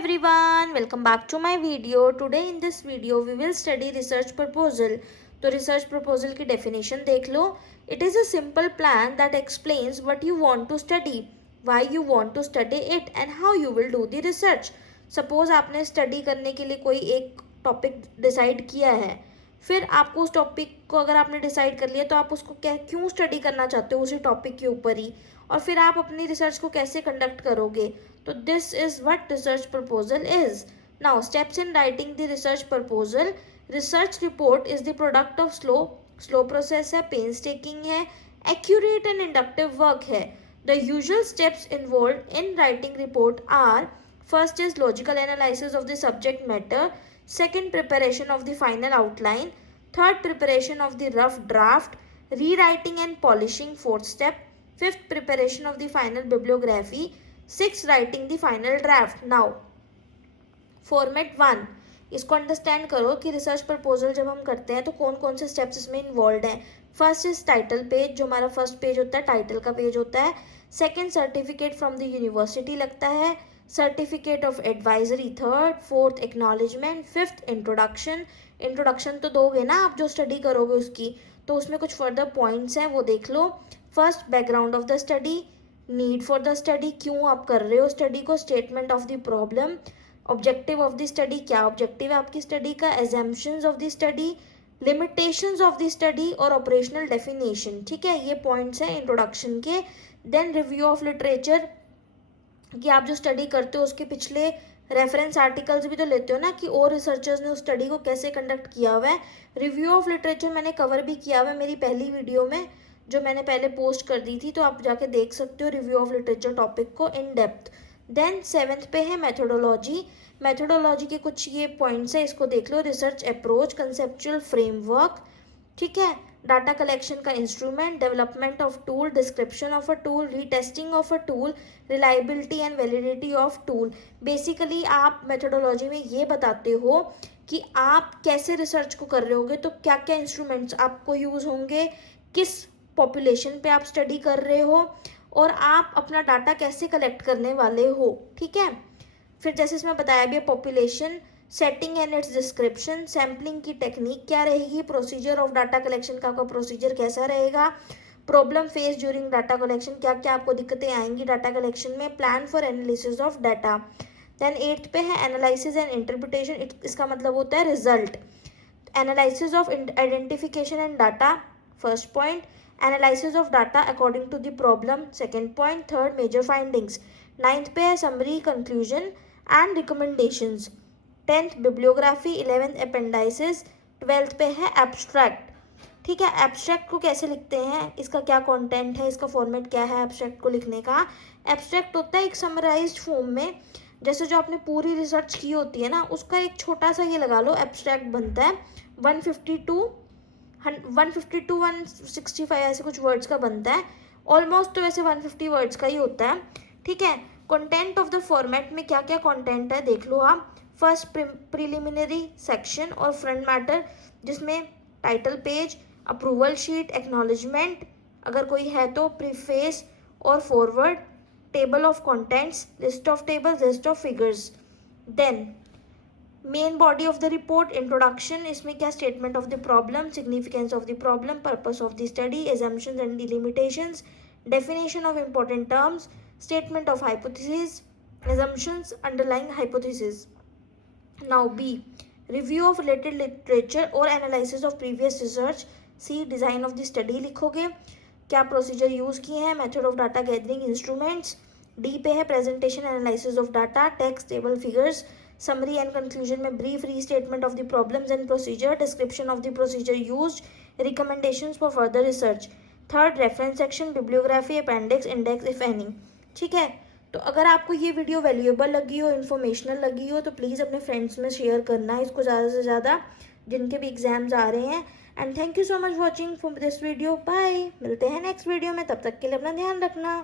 everyone, welcome back to my video. Today in this video we will study research proposal. तो research proposal की definition देख लो. It is a simple plan that explains what you want to study, why you want to study it and how you will do the research. Suppose आपने study करने के लिए कोई एक topic decide किया है, फिर आपको उस टॉपिक को अगर आपने डिसाइड कर लिया तो आप उसको क्यों स्टडी करना चाहते हो उसी टॉपिक के ऊपर ही, और फिर आप अपनी रिसर्च को कैसे कंडक्ट करोगे. तो this is what research proposal is. Now steps in writing the research proposal. Research report is the product of slow process है, पेन्स टेकिंग है, एक्यूरेट एंड इंडक्टिव वर्क है. The usual steps involve in writing report are: first is logical analysis of the subject matter, second preparation of the final outline, third preparation of the rough draft, rewriting and polishing fourth step, fifth preparation of the final bibliography, sixth writing the final draft. Now format 1, इसको understand करो कि research proposal जब हम करते हैं तो कौन कौन से स्टेप्स इसमें इन्वॉल्व हैं. फर्स्ट इज टाइटल पेज, जो हमारा फर्स्ट पेज होता है टाइटल का पेज होता है. Second certificate from the university लगता है, certificate of advisory third, fourth acknowledgement, fifth introduction. Introduction तो दोगे ना आप जो स्टडी करोगे उसकी, तो उसमें कुछ फर्दर पॉइंट्स हैं वो देख लो. First background of the study, need for the study, क्यों आप कर रहे हो स्टडी को, statement of the problem, objective of the study, क्या ऑब्जेक्टिव है आपकी स्टडी का, assumptions of the study, limitations of the study और ऑपरेशनल डेफिनेशन. ठीक है, ये पॉइंट्स हैं इंट्रोडक्शन के. देन रिव्यू ऑफ लिटरेचर, कि आप जो स्टडी करते हो उसके पिछले रेफरेंस आर्टिकल्स भी तो लेते हो ना कि और रिसर्चर्स ने उस स्टडी को कैसे कंडक्ट किया हुआ है. रिव्यू ऑफ लिटरेचर मैंने कवर भी किया हुआ है मेरी पहली वीडियो में जो मैंने पहले पोस्ट कर दी थी, तो आप जाके देख सकते हो रिव्यू ऑफ लिटरेचर टॉपिक को इन डेप्थ. देन सेवेंथ पे है मेथोडोलॉजी. मेथोडोलॉजी के कुछ ये पॉइंट्स है, इसको देख लो. रिसर्च अप्रोच, कंसेप्चुअल फ्रेमवर्क, ठीक है, डाटा कलेक्शन का instrument, development of tool, description of a tool, retesting of a tool, reliability and validity of tool. Basically आप मेथोडोलॉजी में ये बताते हो कि आप कैसे रिसर्च को कर रहे होगे, तो क्या क्या इंस्ट्रूमेंट्स आपको यूज़ होंगे, किस पॉपुलेशन पे आप स्टडी कर रहे हो और आप अपना डाटा कैसे कलेक्ट करने वाले हो. ठीक है, फिर जैसे इसमें बताया भी है population, setting and its description, sampling की टेक्निक क्या रहेगी, प्रोसीजर ऑफ डाटा कलेक्शन का प्रोसीजर कैसा रहेगा, problem face during data collection, क्या क्या आपको दिक्कतें आएंगी डाटा कलेक्शन में, plan for analysis of data. Then eighth पे है एनालिसिस एंड इंटरप्रिटेशन. इसका मतलब होता है result. Analysis of identification and data, first point. Analysis of data according to the problem, second point. Third major findings. Ninth पे है summary, conclusion and recommendations. 10th bibliography, 11th अपेंडाइसिस, 12th पे है abstract. ठीक है, एब्स्ट्रैक्ट को कैसे लिखते हैं, इसका क्या कंटेंट है, इसका फॉर्मेट क्या है एब्स्ट्रैक्ट को लिखने का. एब्स्ट्रैक्ट होता है एक समराइज्ड फॉर्म में, जैसे जो आपने पूरी रिसर्च की होती है ना उसका एक छोटा सा ये लगा लो एब्स्ट्रैक्ट बनता है. 150 to 165 ऐसे कुछ वर्ड्स का बनता है. ऑलमोस्ट तो वैसे 150 वर्ड्स का ही होता है. ठीक है, कंटेंट ऑफ द फॉर्मेट में क्या क्या कंटेंट है देख लो आप. फर्स्ट प्रिलिमिनरी सेक्शन और फ्रंट मैटर, जिसमें title page, approval sheet, acknowledgement अगर कोई है तो, प्रीफेस और foreword, table of contents, list of tables, list of figures. Then main body of the report, introduction, इसमें क्या statement of the problem, significance of the problem, purpose of the study, assumptions and limitations, definition of important terms, statement of hypothesis, assumptions underlying hypothesis. Now B, review of related literature or analysis of previous research. C, design of the study लिखोगे, क्या procedure used किए हैं, method of data gathering, instruments. D पे है presentation, analysis of data, text, table, figures. Summary and conclusion में brief restatement of the problems and procedure, description of the procedure used, recommendations for further research. Third reference section, bibliography, appendix, index if any. ठीक है, तो अगर आपको ये video valuable लगी हो, informational लगी हो, तो प्लीज़ अपने फ्रेंड्स में शेयर करना है इसको ज़्यादा से ज़्यादा जिनके भी एग्जाम्स आ रहे हैं. And thank you so much watching for this video. Bye, मिलते हैं नेक्स्ट वीडियो में, तब तक के लिए अपना ध्यान रखना.